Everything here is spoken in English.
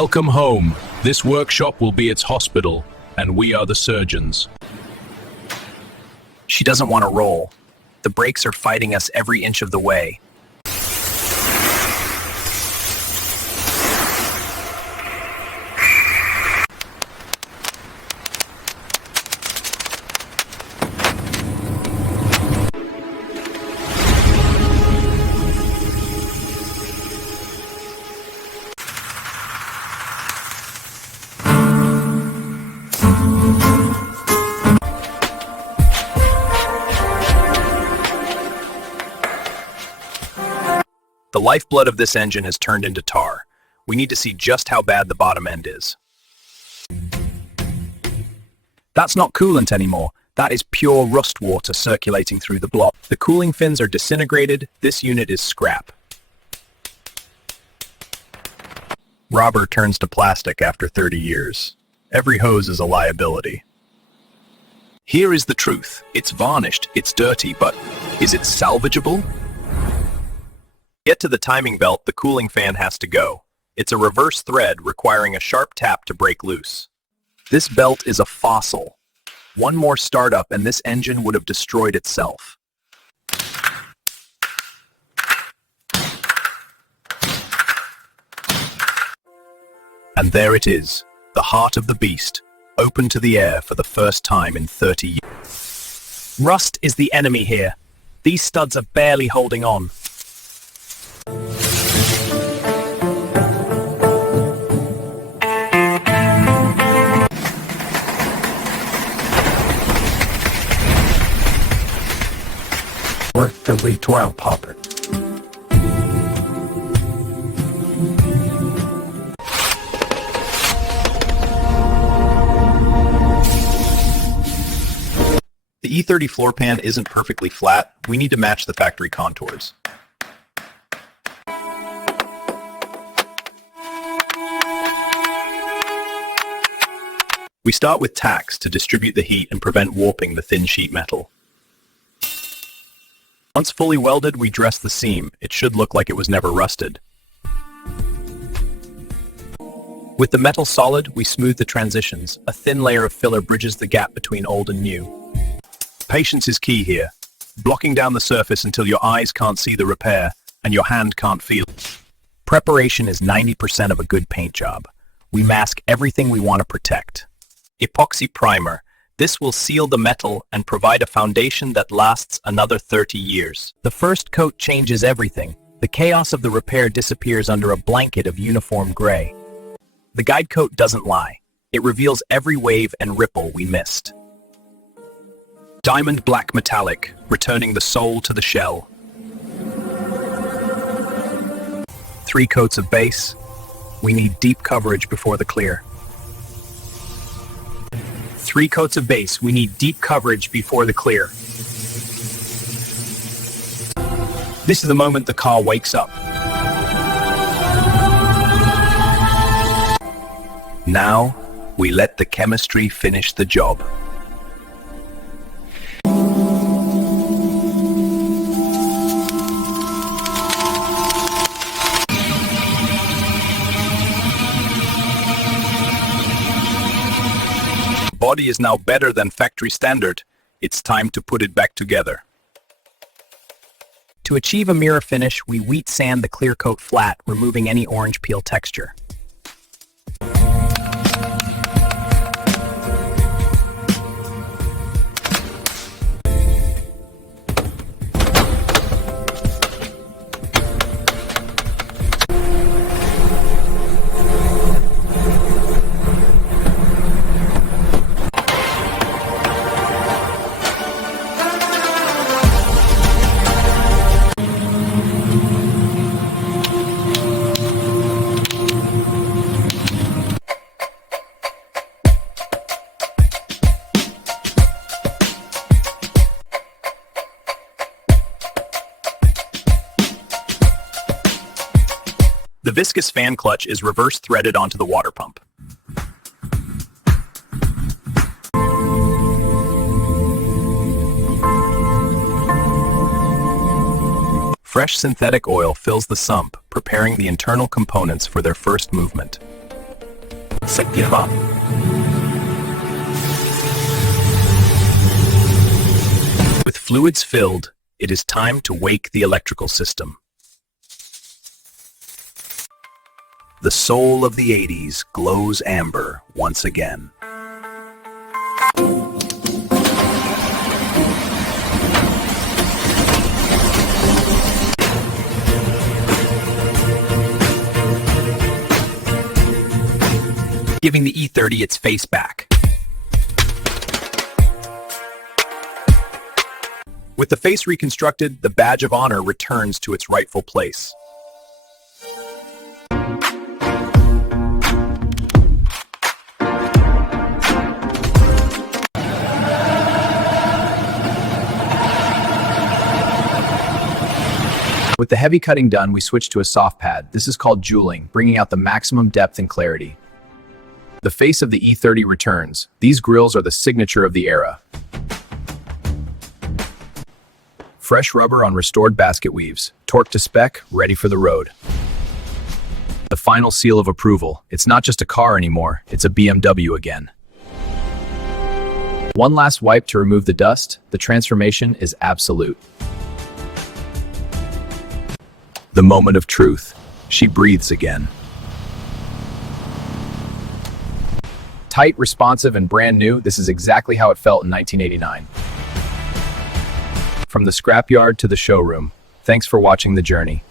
Welcome home. This workshop will be its hospital, and we are the surgeons. She doesn't want to roll. The brakes are fighting us every inch of the way. The lifeblood of this engine has turned into tar. We need to see just how bad the bottom end is. That's not coolant anymore. That is pure rust water circulating through the block. The cooling fins are disintegrated. This unit is scrap. Rubber turns to plastic after 30 years. Every hose is a liability. Here is the truth. It's varnished, it's dirty, but is it salvageable? Get to the timing belt, the cooling fan has to go. It's a reverse thread requiring a sharp tap to break loose. This belt is a fossil. One more startup and this engine would have destroyed itself. And there it is, the heart of the beast, open to the air for the first time in 30 years. Rust is the enemy here. These studs are barely holding on. Work the V12 popper. The E30 floor pan isn't perfectly flat. We need to match the factory contours. We start with tacks to distribute the heat and prevent warping the thin sheet metal. Once fully welded, we dress the seam. It should look like it was never rusted. With the metal solid, we smooth the transitions. A thin layer of filler bridges the gap between old and new. Patience is key here. Blocking down the surface until your eyes can't see the repair and your hand can't feel it. Preparation is 90% of a good paint job. We mask everything we want to protect. Epoxy primer. This will seal the metal and provide a foundation that lasts another 30 years. The first coat changes everything. The chaos of the repair disappears under a blanket of uniform gray. The guide coat doesn't lie. It reveals every wave and ripple we missed. Diamond black metallic, returning the soul to the shell. 3 coats of base. We need deep coverage before the clear. 3 coats of base. We need deep coverage before the clear. This is the moment the car wakes up. Now, we let the chemistry finish the job. Body is now better than factory standard. It's time to put it back together. To achieve a mirror finish, we wheat sand the clear coat flat, removing any orange peel texture. The viscous fan clutch is reverse threaded onto the water pump. Fresh synthetic oil fills the sump, preparing the internal components for their first movement. So give up. With fluids filled, it is time to wake the electrical system. The soul of the 80s glows amber once again. Giving the E30 its face back. With the face reconstructed, the badge of honor returns to its rightful place. With the heavy cutting done, we switch to a soft pad. This is called jeweling, bringing out the maximum depth and clarity. The face of the E30 returns. These grills are the signature of the era. Fresh rubber on restored basket weaves, torqued to spec, ready for the road. The final seal of approval. It's not just a car anymore, it's a BMW again. One last wipe to remove the dust. The transformation is absolute. The moment of truth. She breathes again. Tight, responsive, and brand new, this is exactly how it felt in 1989. From the scrapyard to the showroom, thanks for watching the journey.